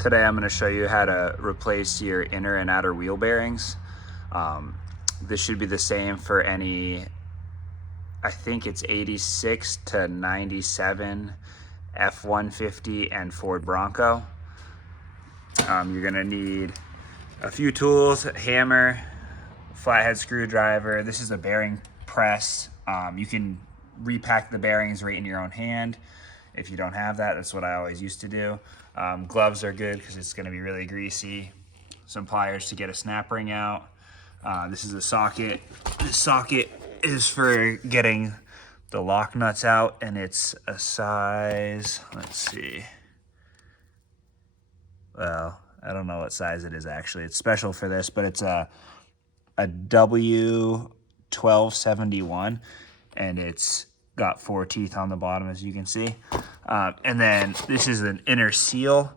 Today I'm going to show you how to replace your inner and outer wheel bearings. This should be the same for any, I think it's 86 to 97 F-150 and Ford Bronco. You're going to need a few tools: a hammer, flathead screwdriver. This is a bearing press. You can repack the bearings right in your own hand. If you don't have that, that's what I always used to do. Gloves are good because it's going to be really greasy. Some pliers to get a snap ring out. This is a socket. This socket is for getting the lock nuts out, and it's a size, let's see. Well, I don't know what size it is actually. It's special for this, but it's a W1271, and it's got 4 teeth on the bottom, as you can see. And then this is an inner seal.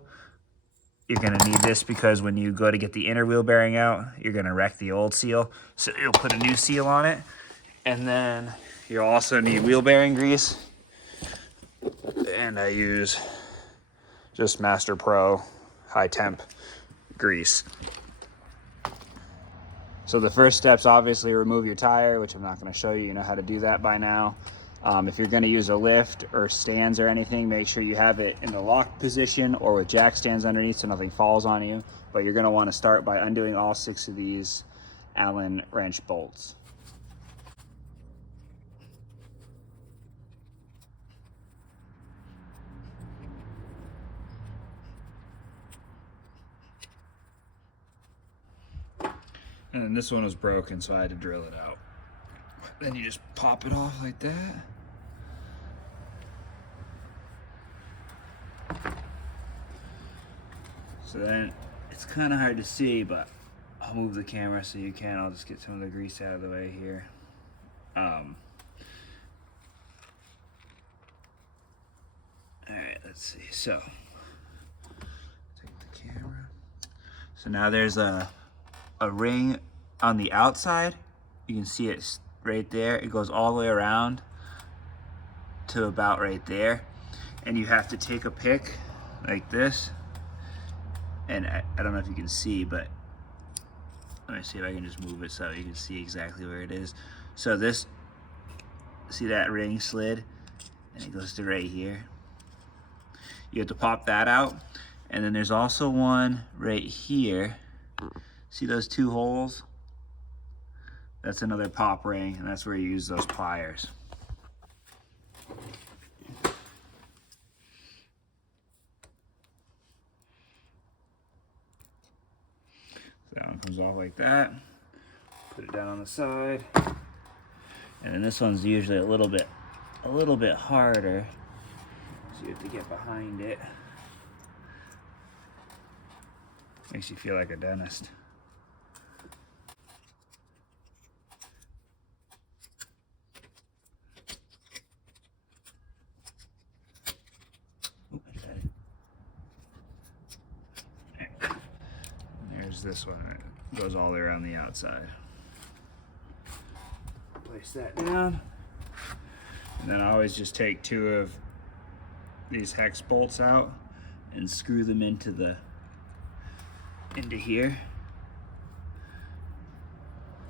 You're going to need this because when you go to get the inner wheel bearing out, you're going to wreck the old seal. So you'll put a new seal on it. And then you'll also need wheel bearing grease. And I use just Master Pro high temp grease. So the first step's obviously remove your tire, which I'm not going to show you. You know how to do that by now. If you're going to use a lift or stands or anything, make sure you have it in the lock position or with jack stands underneath so nothing falls on you. But you're going to want to start by undoing all 6 of these Allen wrench bolts. And this one was broken, so I had to drill it out. Then you just pop it off like that. So then it's kind of hard to see, but I'll move the camera so you can. I'll just get some of the grease out of the way here. All right, let's see. So take the camera. So now there's a ring on the outside. You can see it right there. It goes all the way around to about right there. And you have to take a pick like this. And I don't know if you can see, but let me see if I can just move it so you can see exactly where it is. So this, see that ring slid? And it goes to right here. You have to pop that out. And then there's also one right here. See those 2 holes? That's another pop ring, and that's where you use those pliers. So that one comes off like that. Put it down on the side. And then this one's usually a little bit harder. So you have to get behind it. Makes you feel like a dentist. This one, it goes all the way around the outside. Place that down, and then I always just take 2 of these hex bolts out and screw them into here.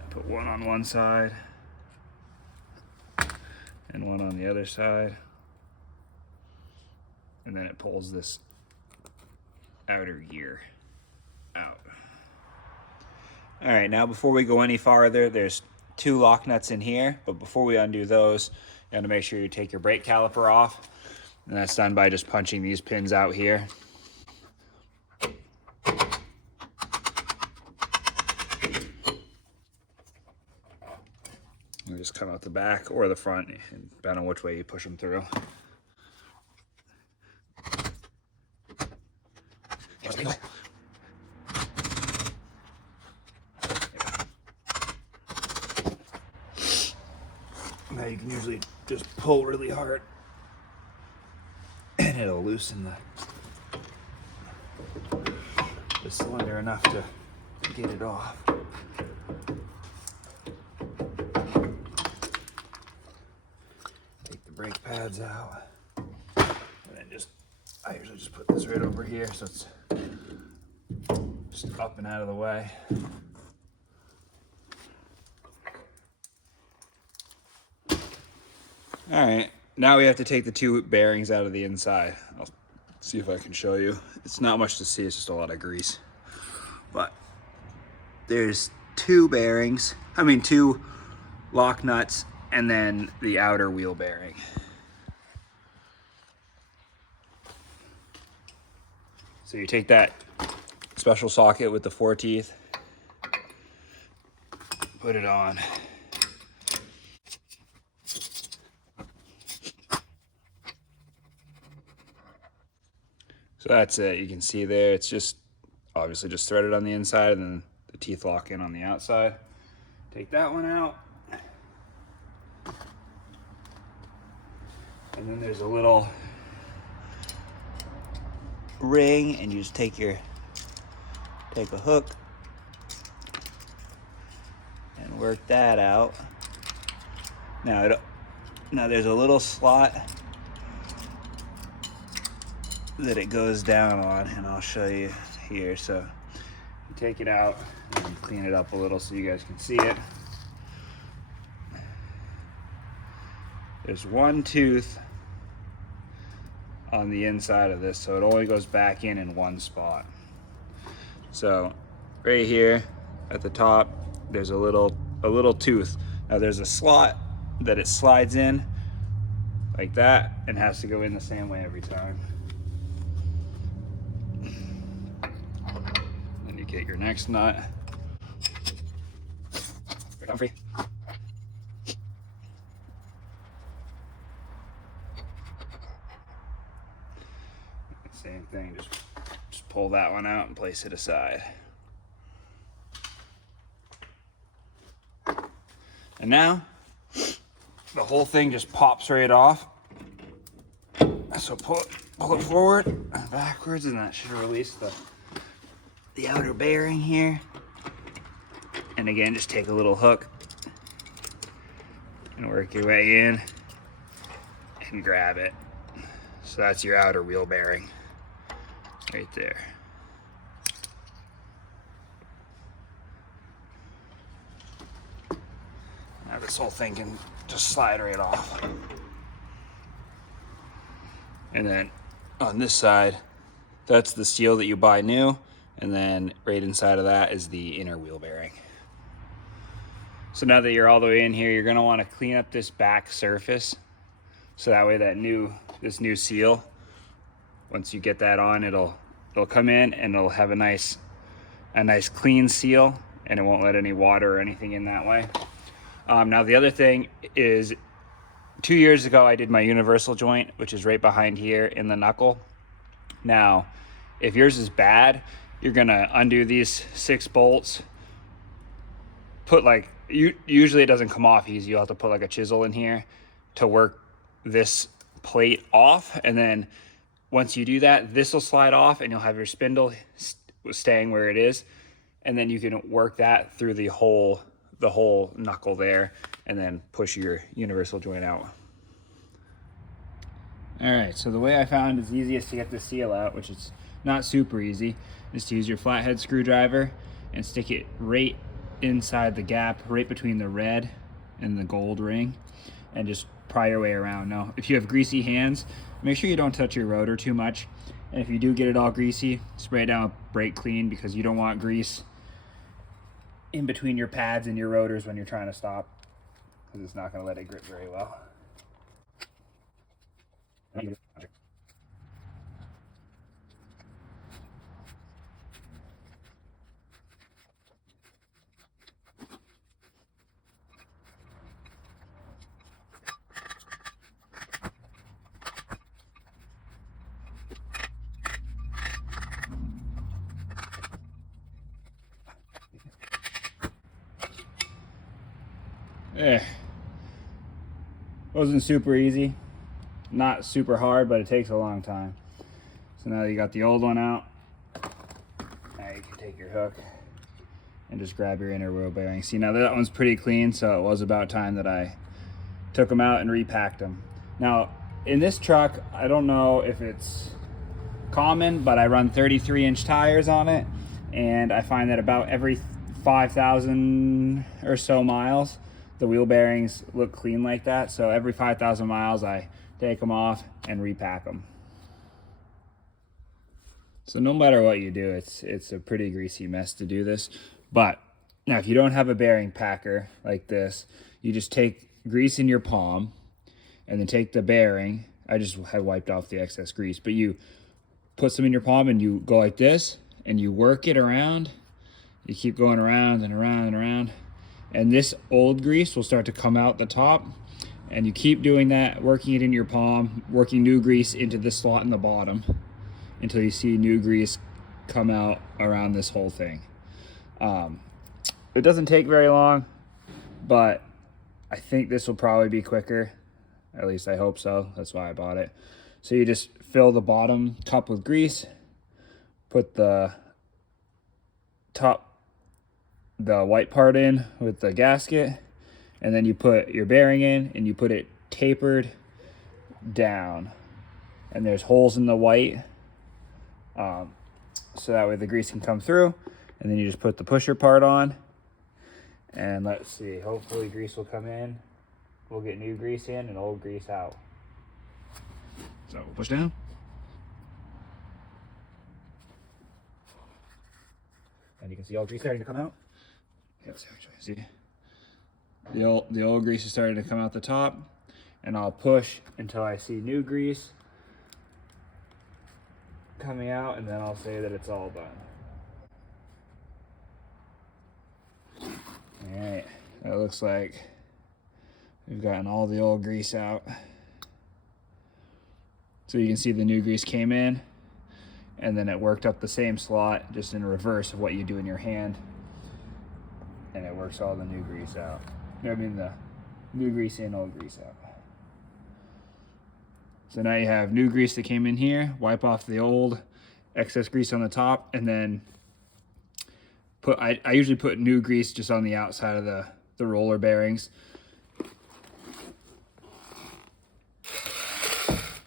I put one on one side and one on the other side, and then it pulls this outer gear out. All right, now before we go any farther, there's 2 lock nuts in here, but before we undo those, you have to make sure you take your brake caliper off, and that's done by just punching these pins out here. You just come out the back or the front, depending on which way you push them through. Now you can usually just pull really hard and it'll loosen the cylinder enough to get it off. Take the brake pads out and then I usually just put this right over here so it's Just up and out of the way. All right, now we have to take the two bearings out of the inside. I'll see if I can show you. It's not much to see, it's just a lot of grease. But there's two bearings, two lock nuts, and then the outer wheel bearing. So you take that special socket with the 4 teeth, put it on. So that's it. You can see there, it's just obviously just threaded on the inside, and then the teeth lock in on the outside. Take that one out. And then there's a little ring, and you just take a hook and work that out. Now there's a little slot that it goes down on, and I'll show you here. So you take it out and clean it up a little so you guys can see it. There's one tooth on the inside of this, so it only goes back in one spot. So right here at the top, there's a little tooth. Now there's a slot that it slides in like that and has to go in the same way every time. Then you get your next nut. I'm free. Same thing, just pull that one out and place it aside. And now the whole thing just pops right off. So pull it forward and backwards, and that should release the outer bearing here. And again, just take a little hook and work your way in and grab it. So that's your outer wheel bearing right there. Now this whole thing can just slide right off. And then on this side, that's the seal that you buy new, and then right inside of that is the inner wheel bearing. So now that you're all the way in here, you're gonna wanna clean up this back surface, so that way this new seal, once you get that on, it'll come in and it'll have a nice clean seal, and it won't let any water or anything in that way. Now the other thing is, 2 years ago I did my universal joint, which is right behind here in the knuckle. Now, if yours is bad, you're gonna undo these 6 bolts, usually it doesn't come off easy. You'll have to put like a chisel in here to work this plate off, and then once you do that, this will slide off and you'll have your spindle staying where it is, and then you can work that through the whole knuckle there, and then push your universal joint out. All right, so the way I found is easiest to get the seal out, which is not super easy, is to use your flathead screwdriver and stick it right inside the gap, right between the red and the gold ring, and just pry your way around. Now, if you have greasy hands, make sure you don't touch your rotor too much. And if you do get it all greasy, spray it down with brake clean, because you don't want grease in between your pads and your rotors when you're trying to stop, because it's not going to let it grip very well. Wasn't super easy, not super hard, but it takes a long time. So now that you got the old one out, now you can take your hook and just grab your inner wheel bearing. See, now that one's pretty clean, so it was about time that I took them out and repacked them. Now in this truck, I don't know if it's common, but I run 33-inch tires on it, and I find that about every 5,000 or so miles, the wheel bearings look clean like that. So every 5,000 miles, I take them off and repack them. So no matter what you do, it's a pretty greasy mess to do this. But now if you don't have a bearing packer like this, you just take grease in your palm and then take the bearing. I just had wiped off the excess grease, but you put some in your palm and you go like this and you work it around. You keep going around and around and around, and this old grease will start to come out the top, and you keep doing that, working it in your palm, working new grease into this slot in the bottom until you see new grease come out around this whole thing. It doesn't take very long, but I think this will probably be quicker. At least I hope so. That's why I bought it. So you just fill the bottom cup with grease, put the white part in with the gasket, and then you put your bearing in and you put it tapered down, and there's holes in the white, so that way the grease can come through. And then you just put the pusher part on, and let's see, hopefully grease will come in. We'll get new grease in and old grease out. So we'll push down. And you can see all grease starting to come out. Yes, actually, see the old grease is starting to come out the top, and I'll push until I see new grease coming out, and then I'll say that it's all done. All right, that looks like we've gotten all the old grease out. So you can see the new grease came in, and then it worked up the same slot, just in reverse of what you do in your hand. And it works all the new grease out. I mean the new grease in, old grease out. So now you have new grease that came in here, wipe off the old excess grease on the top, and then I usually put new grease just on the outside of the roller bearings.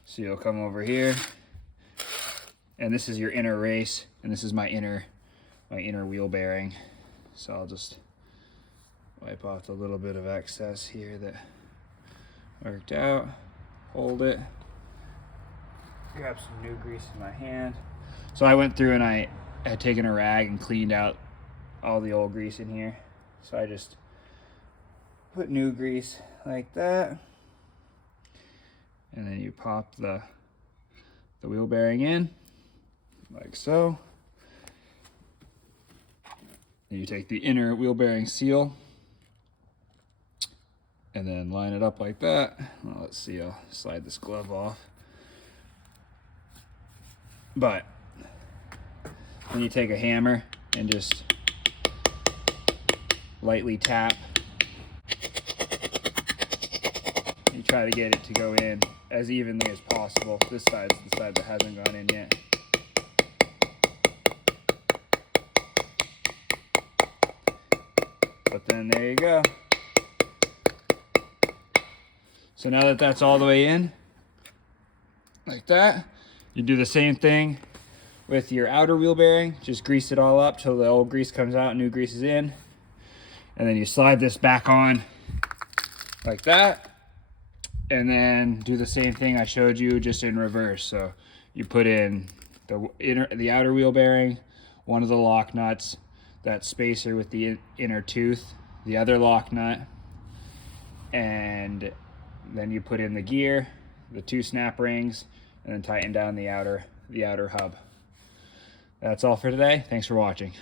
So you'll come over here, and this is your inner race, and this is my inner wheel bearing. So I'll just wipe off the little bit of excess here that worked out, hold it, grab some new grease in my hand. So I went through and I had taken a rag and cleaned out all the old grease in here. So I just put new grease like that, and then you pop the wheel bearing in like so. And you take the inner wheel bearing seal and then line it up like that. Well, let's see, I'll slide this glove off. But then you take a hammer and just lightly tap. You try to get it to go in as evenly as possible. This side's the side that hasn't gone in yet. But then there you go. So now that that's all the way in, like that, you do the same thing with your outer wheel bearing. Just grease it all up till the old grease comes out, new grease is in. And then you slide this back on like that. And then do the same thing I showed you, just in reverse. So you put in the outer wheel bearing, one of the lock nuts, that spacer with the inner tooth, the other lock nut, and then you put in the gear, the two snap rings, and then tighten down the outer hub. That's all for today. Thanks for watching.